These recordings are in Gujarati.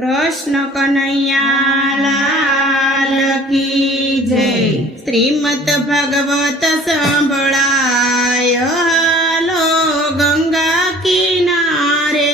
कृष्ण कन्हैया लाल की जय। श्रीमद् भागवत संभळाय हालो गंगा किनारे।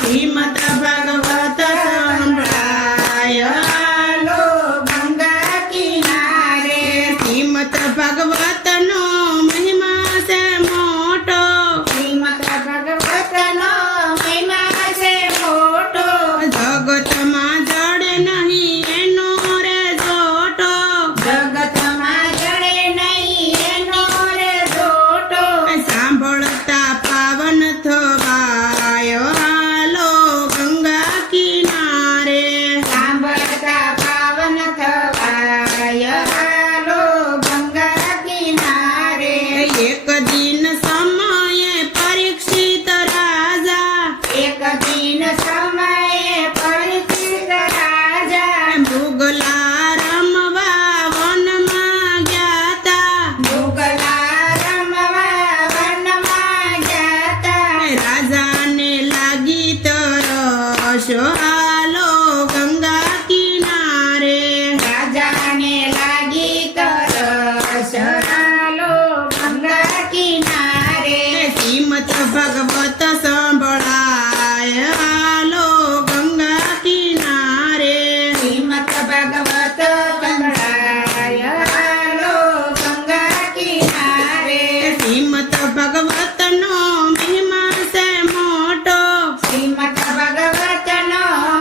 श्रीमद् भागवत संभळाय हालो गंगा किनारे। श्रीमद् भागवत नो महिमा से मोटो। श्रीमद् भागवत नो महिमा से मोटो। जगत में जड़े नहीं एनो रे जोटो। जगत में जड़े नहीं एनो रे जोटो। सांभळता पावन थवायो हालो गंगा किनारे। सांभळता पावन थवायो हालो गंगा किनारे। एक दिन समय परीक्षित राजा। एक दिन समय परीक्षित राजा मुगला रमवा वन में गया। मुगला रमवा वन में गया। राजा ने लागी तरस हालो गंगा किनारे। राजा ने लागी तरस हालो गंगा किनारे। श्रीमद् भागवत संभळाय हालो गंगा किनारे। श्रीमद् भागवत संभळाय हालो गंगा किनारे। श्रीमद् भागवत नो महिमा से मोटो। श्रीमद् भागवत नो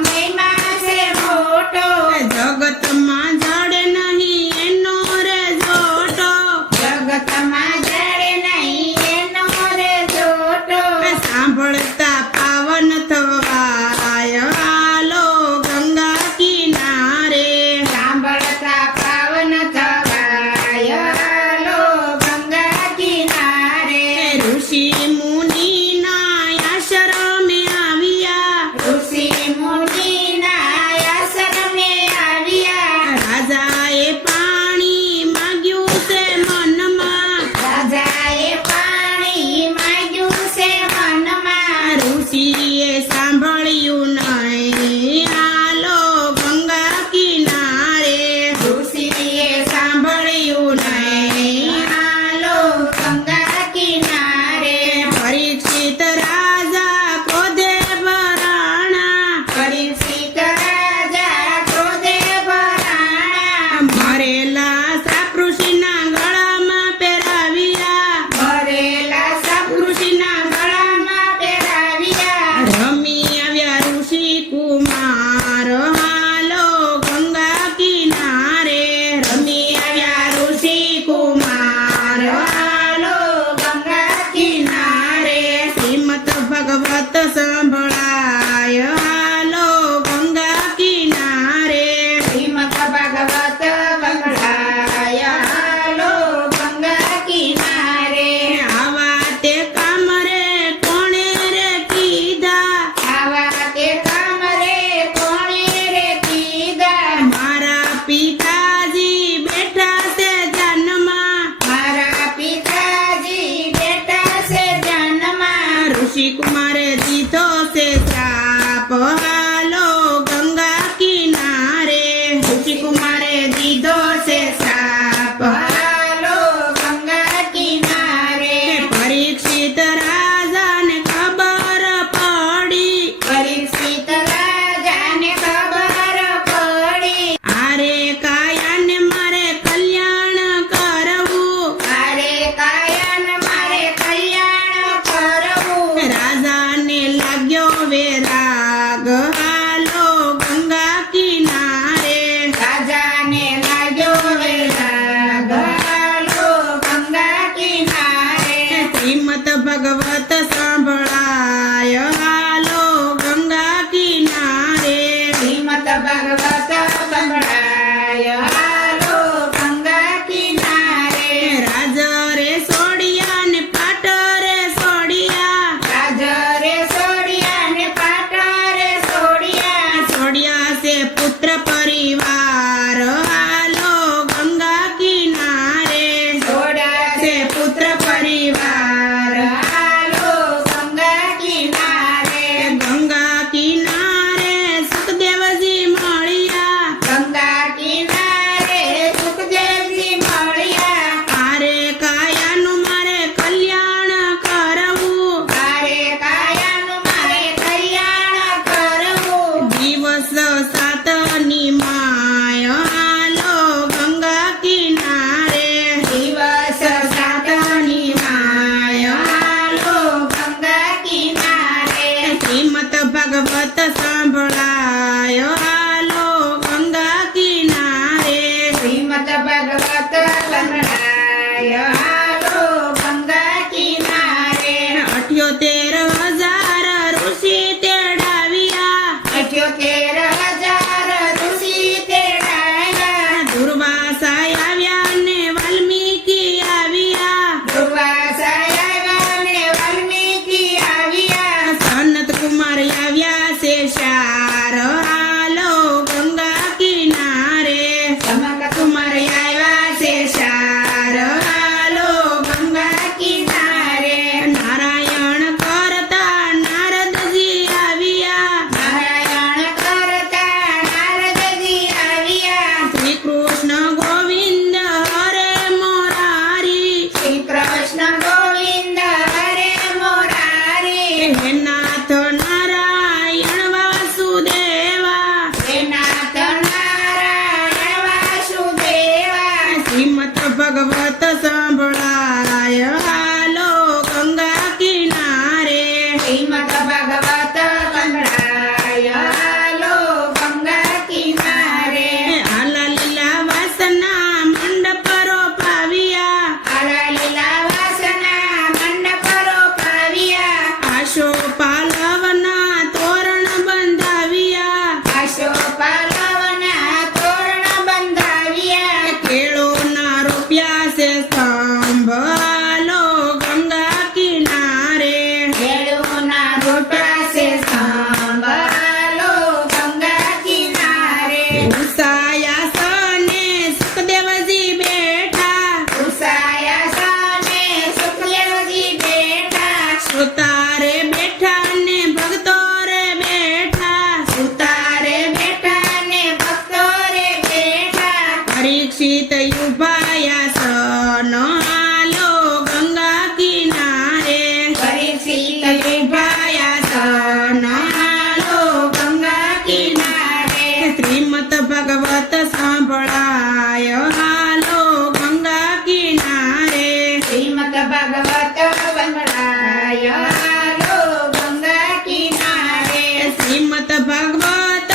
સાતની માય હાલો ગંગા કિનારે દિવસ સાતની માય હાલો ગંગા કિનારે શ્રીમદ ભાગવત સાંભળાય હાલો ગંગા કિનારે શ્રીમદ ભગવત સંભળાય હાલો ગંગા કિનારે 78,000 ઋષિ તેડાવ્યા 78,000 ઋષિ તેડાવ્યા દુર્વાસા આવ્યા ને વાલ્મીકી આવ્યા દુર્વાસા આવ્યા ને વાલ્મીકી આવ્યા સનત કુમાર આવ્યા છે શાર હાલો ગંગા કિનારે સમક કુમાર આવ્યા છે શાર હાલો ગંગા કિનારે નારાયણ કરતા નારદજી આવ્યા નારાયણ કરતા નારદજી આવ્યા શ્રી કૃષ્ણ ગોવિંદ હરે મોરારી શ્રી કૃષ્ણ ગોવિંદ હરે મોરારી હે નાથ નારાયણ વાસુદેવા હે નાથ નારાયણ વાસુદેવા શ્રીમદ ભગવત સંભળાય હાલો ગંગા કિનારે શ્રીમદ ભગવત સંભળાય હાલો ગંગા કિનારે આલા લીલા વાસના મંડપ રોપાવ્યા આલા લીલા વાસના મંડપ રોપાવ્યા આશો પાલવના તોરણ બંધાવ્યા આશો પાલવના તોરણ બંધાવ્યા કેળોના રૂપિયા છે સ્તંભ હાલો ગંગા કિનારે ખેડૂના રોટા છે સ્તંભ હાલો ગંગા કિનારે ઉષાયા સને સુખદેવજી બેઠા ઉષાયા સામે સુખદેવજી બેઠા સુતારે બેઠા ને ભક્તો રે બેઠા ઉતારે બેઠા ને ભક્તો રે બેઠા પરીક્ષિત યુભાયા સનો હાલો ગંગા કિનારે પરીક્ષિત વિભાયા સન હાલો ગંગા કિનારે શ્રીમદ ભગવત સાંભળાય હાલો ગંગા કિનારે શ્રીમદ ભગવત સંભળાય હાલો ગંગા કિનારે શ્રીમદ ભગવત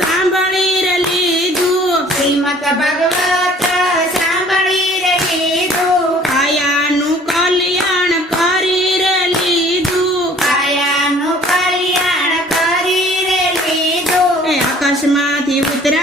સાંભળી રે લીધું શ્રીમદ ભગવત સાંભળી રે લીધું કાયાનું કલ્યાણ કરી રે લીધું કાયાનું કલ્યાણ કરી રે લીધું આકાશમાંથી ઉતરે